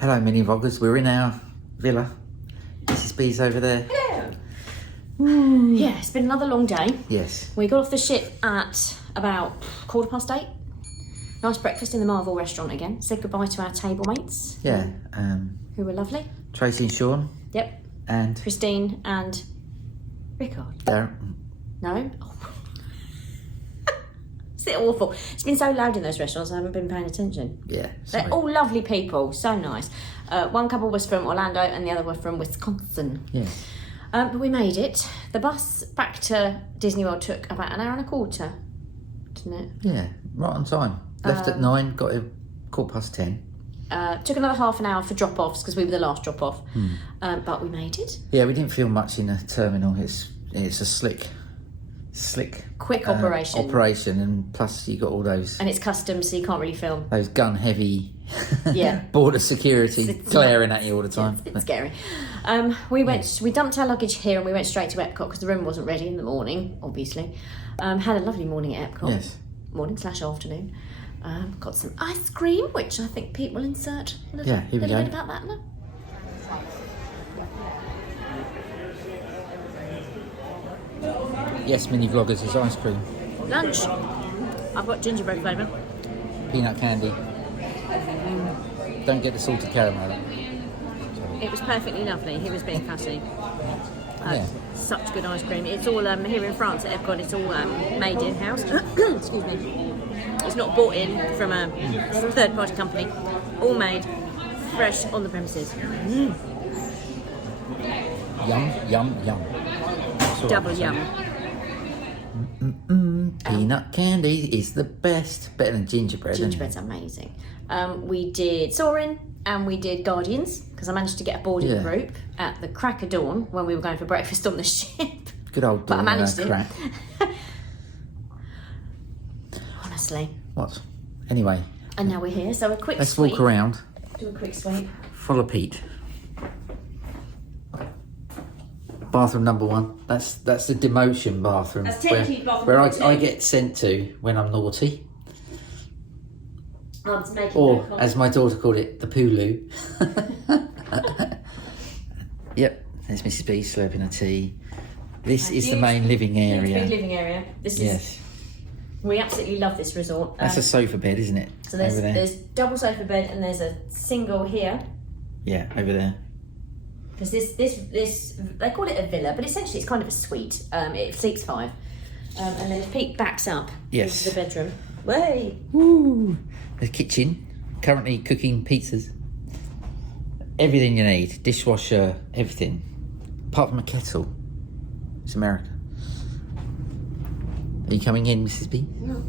Hello, mini vloggers. We're in our villa. Mrs. B's over there. Hello. Yeah, it's been another long day. Yes. We got off the ship at about 8:15. Nice breakfast in the Marvel restaurant again. Said goodbye to our table mates. Yeah. Who were lovely. Tracy and Sean. Yep. And Christine and Rickard. Darren. No? Oh. Is it awful? It's been so loud in those restaurants, I haven't been paying attention. Yeah. They're all lovely people, so nice. One couple was from Orlando and the other were from Wisconsin. Yes. But we made it. The bus back to Disney World took about an hour and a quarter, didn't it? Yeah, right on time. Left at 9, got here 10:15. Took another half an hour for drop-offs because we were the last drop-off. But we made it. Yeah, we didn't feel much in the terminal. It's a slick Quick operation. And plus you got all those... And it's customs, so you can't really film. Those gun-heavy Yeah. border security glaring at you all the time. It's a bit scary. We dumped our luggage here and we went straight to Epcot because the room wasn't ready in the morning, obviously. Had a lovely morning at Epcot. Yes. Morning/afternoon. Got some ice cream, which I think Pete will insert a little, Yeah, here we little go. bit about that now. Yes, mini vloggers, is ice cream. Lunch. I've got gingerbread flavour. Peanut candy. Don't get the salted caramel. It was perfectly lovely. He was being fussy. Yeah. Such good ice cream. It's all here in France at Epcot. It's all made in house. Excuse me. It's not bought in from a third-party company. All made fresh on the premises. Yum, yum, yum. That's all Double I can yum. say. Peanut candy is the best. Better than gingerbread. isn't it? Gingerbread's amazing. We did Soarin' and we did Guardians because I managed to get a boarding group at the crack of dawn when we were going for breakfast on the ship. Good old But I dawn managed it. crack. Honestly. What? Anyway, And now we're here, so a quick let's sweep. walk around. Do a quick sweep. Follow Pete. Bathroom number 1. That's the demotion bathroom. That's technically bathroom where number I 2. get sent to when I'm naughty. It's making Or, no as my daughter called it, the pooloo. Yep, there's Mrs. B slurping a tea. This is the main living area. Big living area. This is. Yes. We absolutely love this resort. That's a sofa bed, isn't it? So there's over there. there's double sofa bed and there's a single here. Yeah, over there. Because this they call it a villa, but essentially it's kind of a suite. It sleeps 5. And then if Pete backs up Yes. into the bedroom. Way. Woo! The kitchen, currently cooking pizzas. Everything you need, dishwasher, everything. Apart from a kettle. It's America. Are you coming in, Mrs. B? No.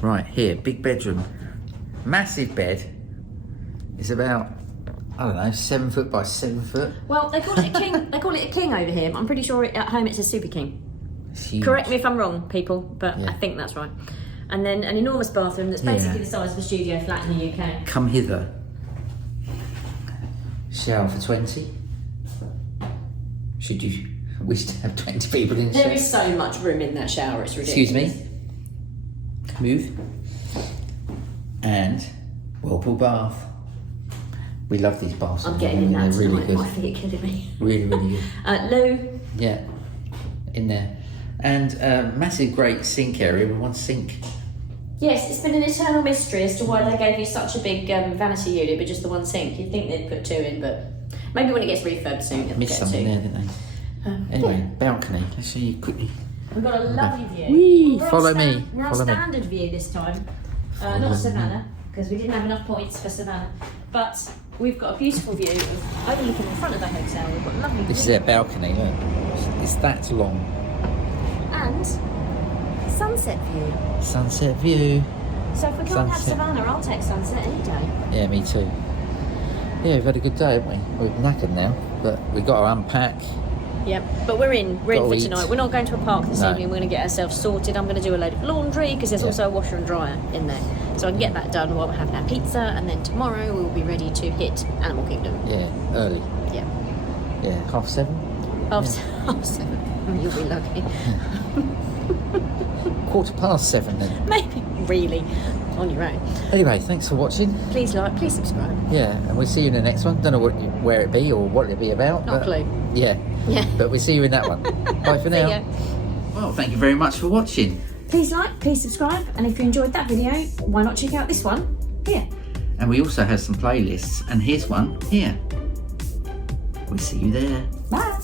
Right, here, big bedroom. Massive bed. It's about, I don't know, 7 foot by 7 foot. Well, they call it a king. They call it a king over here. I'm pretty sure at home it's a super king. It's huge. Correct me if I'm wrong, people, but Yeah. I think that's right. And then an enormous bathroom that's basically the size of a studio flat in the UK. Come hither. Shower for 20. Should you wish to have 20 people in the There shower? is so much room in that shower, it's ridiculous. Excuse me. Move. And whirlpool bath. We love these baths. I'm getting in that They're really tonight. good. I think you're kidding me. Really, really good. Lou. Yeah. In there. And massive great sink area with one sink. Yes, it's been an eternal mystery as to why they gave you such a big vanity unit but just the one sink. You'd think they'd put 2 in, but maybe when it gets refurbed soon, it'll Missed get 2. something there, didn't they? Anyway, balcony. Let's show you quickly. We've got a lovely view. Whee! We're on Follow me. We're on Follow me. standard view this time. Not Savannah, because we didn't have enough points for Savannah. But we've got a beautiful view of overlooking the front of the hotel. We've got lovely This is view. their balcony, look. It's that long. And sunset view. Sunset view. So if we can't have Sunset. Savannah, I'll take sunset any day. Yeah, me too. Yeah, we've had a good day, haven't we? We're knackered now, but we've got to unpack. Yep, but we're in Gotta for eat. tonight. We're not going to a park this No. evening. We're going to get ourselves sorted. I'm going to do a load of laundry because there's Yeah. also a washer and dryer in there. So I can get that done while we're having our pizza, and then tomorrow we'll be ready to hit Animal Kingdom. Yeah, early. Yeah. Yeah, 7:30. Half 7. You'll be lucky. 7:15 then. Maybe. Really. on your own. Anyway, thanks for watching. Please like, please subscribe. Yeah, and we'll see you in the next one. Don't know where it be or what it'll be about. Not a clue. Yeah. Yeah. But we'll see you in that one. Bye for See now. ya. Well, thank you very much for watching. Please like, please subscribe, and if you enjoyed that video, why not check out this one here? And we also have some playlists, and here's one here. We'll see you there. Bye.